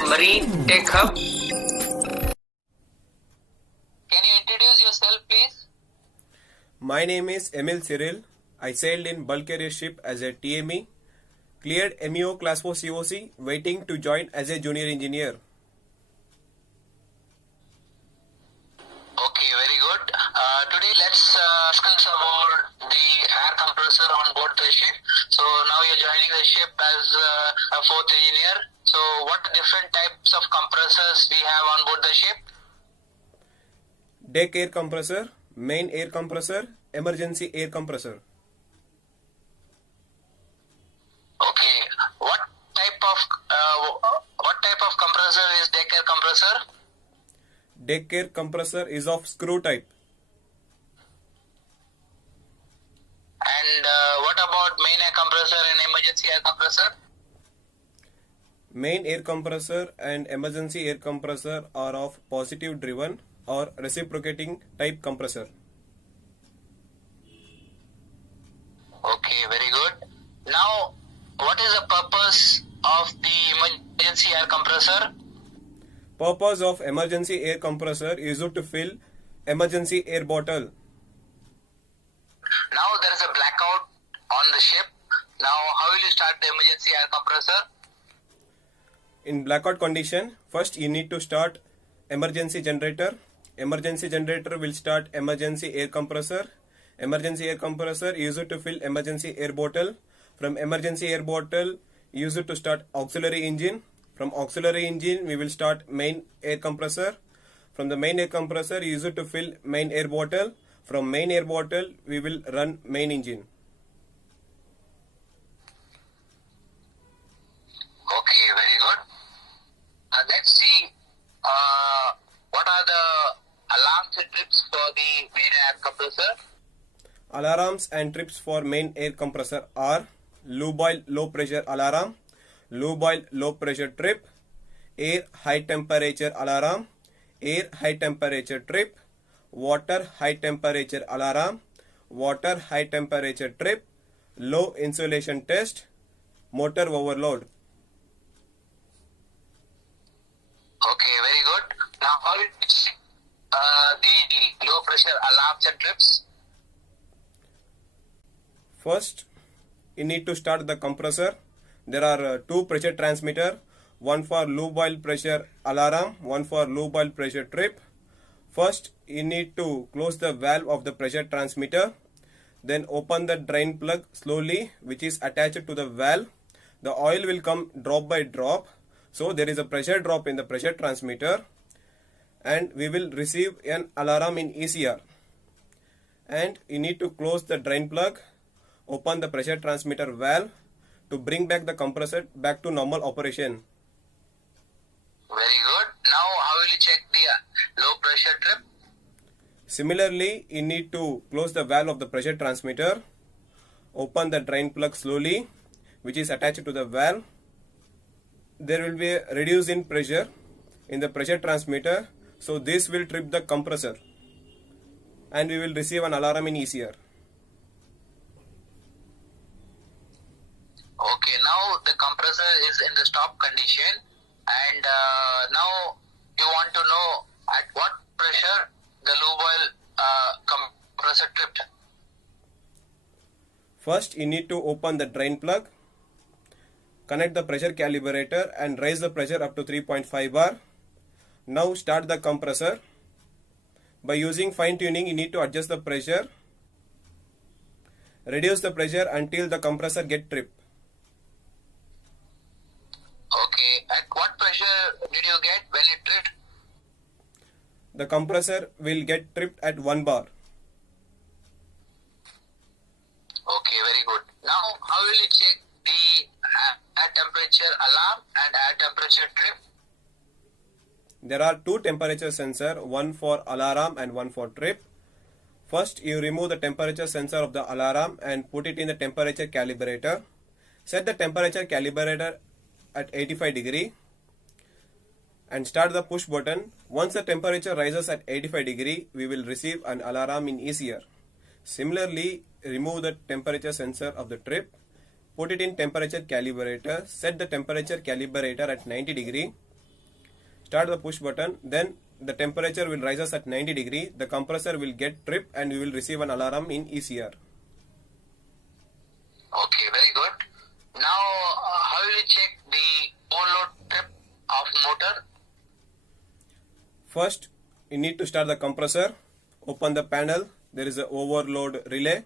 Marine Tech Hub. Can you introduce yourself, please? My name is Emil Cyril. I sailed in bulk carrier ship as a TME, cleared MEO Class 4 COC, waiting to join as a junior engineer. Okay, very good. Today let's discuss about the air compressor on board the ship. So now you're joining the ship as a fourth engineer. So what different types of compressors we have on board the ship? Deck air compressor, main air compressor, emergency air compressor. Okay, what type of compressor is deck air compressor? Deck air compressor is of screw type. And what about main air compressor and emergency air compressor? Main air compressor and emergency air compressor are of positive driven or reciprocating type compressor. Okay, very good. Now, what is the purpose of the emergency air compressor? Purpose of emergency air compressor is to fill emergency air bottle. Now there is a blackout on the ship. Now, how will you start the emergency air compressor? In blackout condition, first you need to start emergency generator. Emergency generator will start emergency air compressor. Emergency air compressor used to fill emergency air bottle. From emergency air bottle used to start auxiliary engine. From auxiliary engine we will start main air compressor. From the main air compressor used to fill main air bottle. From main air bottle we will run main engine. Okay, very good. Let's see what are the alarms and trips for the main air compressor. Alarms and trips for main air compressor are lube oil low pressure alarm, lube oil low pressure trip, air high temperature alarm, air high temperature trip, water high temperature alarm, water high temperature trip, low insulation test, motor overload. Okay, very good. Now, how will you check the low pressure alarms and trips? First, you need to start the compressor. There are two pressure transmitter, one for lube oil pressure alarm, one for lube oil pressure trip. First, you need to close the valve of the pressure transmitter. Then open the drain plug slowly, which is attached to the valve. The oil will come drop by drop. So there is a pressure drop in the pressure transmitter, and we will receive an alarm in ECR. And you need to close the drain plug, open the pressure transmitter valve to bring back the compressor back to normal operation. Very good. Now, how will you check the low pressure trip? Similarly, you need to close the valve of the pressure transmitter, open the drain plug slowly, which is attached to the valve. There will be a reduce in pressure in the pressure transmitter, so this will trip the compressor and we will receive an alarm in ECR. Okay, now the compressor is in the stop condition, and now you want to know at what pressure the lube oil compressor tripped. First, you need to open the drain plug, connect the pressure calibrator and raise the pressure up to 3.5 bar. Now start the compressor. By using fine tuning, you need to adjust the pressure. Reduce the pressure until the compressor get tripped. Okay, at what pressure did you get when it tripped? The compressor will get tripped at 1 bar. Okay, very good. Now, how will you check the air temperature alarm and air temperature trip? There are two temperature sensor, one for alarm and one for trip. First, you remove the temperature sensor of the alarm and put it in the temperature calibrator. Set the temperature calibrator at 85 degree and start the push button. Once the temperature rises at 85 degree, we will receive an alarm in ECR. Similarly, remove the temperature sensor of the trip, put it in temperature calibrator, set the temperature calibrator at 90 degree start the push button, then the temperature will rise at 90 degree, the compressor will get trip and we will receive an alarm in ECR. Okay, very good. Now, how will you check the overload trip of motor? First, you need to start the compressor, open the panel, there is a overload relay.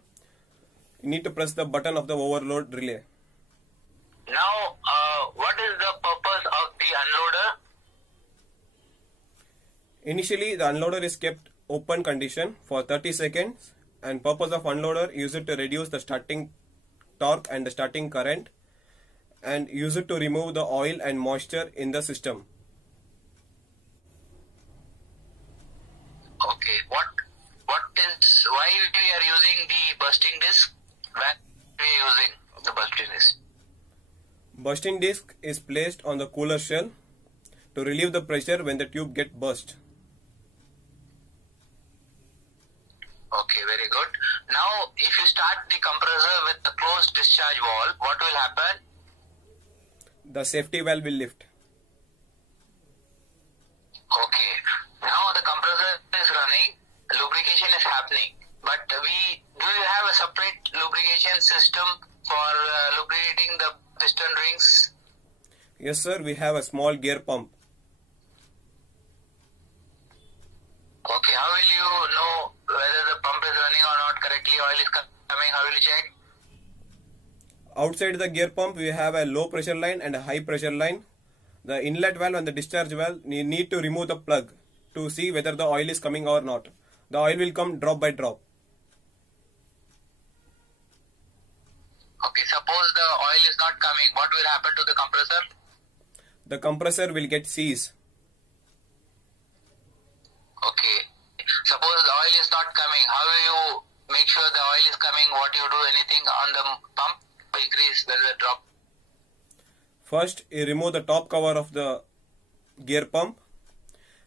You need to press the button of the overload relay. Now, what is the purpose of the unloader? Initially, the unloader is kept open condition for 30 seconds and purpose of unloader use it to reduce the starting torque and the starting current and use it to remove the oil and moisture in the system. Okay, why we are using the bursting disc? When we are using the bursting disc? Bursting disc is placed on the cooler shell to relieve the pressure when the tube gets burst. Okay, very good. Now, if you start the compressor with the closed discharge valve, what will happen? The safety valve will lift. Okay. Now the compressor is running, lubrication is happening. But do you have a separate lubrication system for lubricating the piston rings? Yes sir, we have a small gear pump. Okay, how will you know whether the pump is running or not correctly, oil is coming, how will you check? Outside the gear pump we have a low pressure line and a high pressure line. The inlet valve and the discharge valve, you need to remove the plug to see whether the oil is coming or not. The oil will come drop by drop. Okay, suppose the oil is not coming, what will happen to the compressor? The compressor will get seized. Okay, suppose the oil is not coming, how will you make sure the oil is coming? What you do, anything on the pump to increase the drop? First, you remove the top cover of the gear pump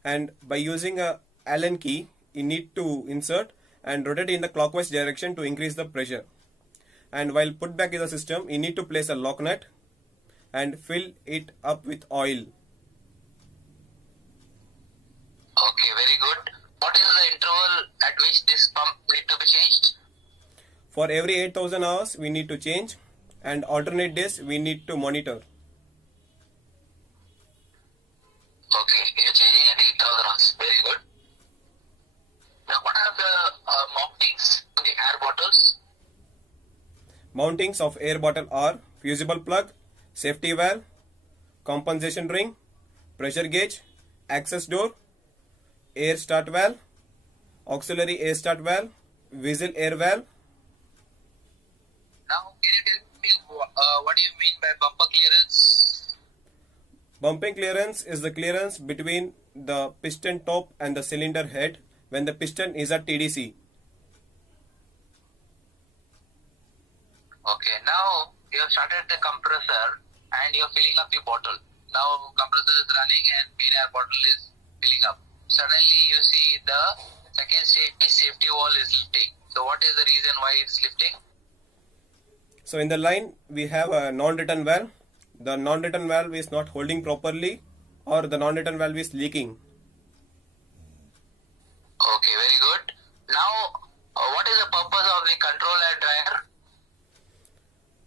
and by using a Allen key, you need to insert and rotate in the clockwise direction to increase the pressure. And while put back in the system, you need to place a lock nut and fill it up with oil. Okay, very good. What is the interval at which this pump need to be changed? For every 8,000 hours, we need to change and alternate days, we need to monitor. Okay, you're changing at 8,000 hours. Very good. Now, what are the mountings on the air bottles? Mountings of air bottle are fusible plug, safety valve, compensation ring, pressure gauge, access door, air start valve, auxiliary air start valve, whistle air valve. Now, can you tell me what do you mean by bumper clearance? Bumping clearance is the clearance between the piston top and the cylinder head when the piston is at TDC. Okay, now you have started the compressor and you are filling up the bottle. Now compressor is running and main air bottle is filling up. Suddenly you see the second safety valve is lifting. So what is the reason why it's lifting? So in the line we have a non-return valve. The non-return valve is not holding properly or the non-return valve is leaking. Okay, very good. Now what is the purpose of the control air dryer?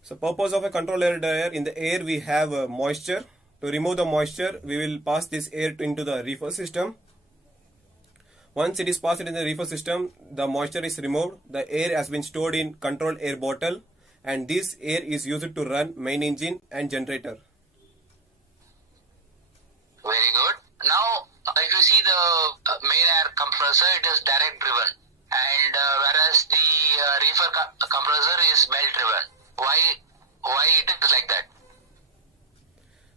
So purpose of a control air dryer, in the air we have moisture. To remove the moisture, we will pass this air into the reefer system. Once it is passed in the reefer system, the moisture is removed. The air has been stored in controlled air bottle and this air is used to run main engine and generator. Very good. Now if you see the main air compressor, it is direct driven and whereas the reefer compressor is belt driven. Why it is like that?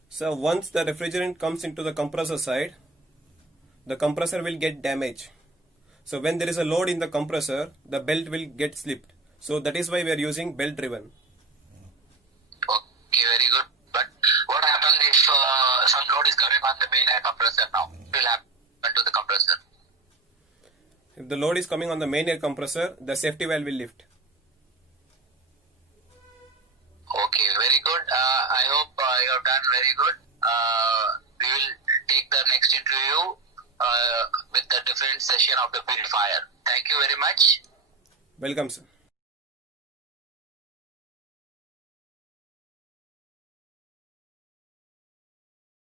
So once the refrigerant comes into the compressor side, the compressor will get damaged. So when there is a load in the compressor, the belt will get slipped. So that is why we are using belt driven. Okay, very good. But what happens if some load is coming on the main air compressor now? What will happen to the compressor? If the load is coming on the main air compressor, the safety valve will lift. Okay, very good. I hope you have done very good. We will take the next interview with the different session of the purifier. Thank you very much. Welcome, sir.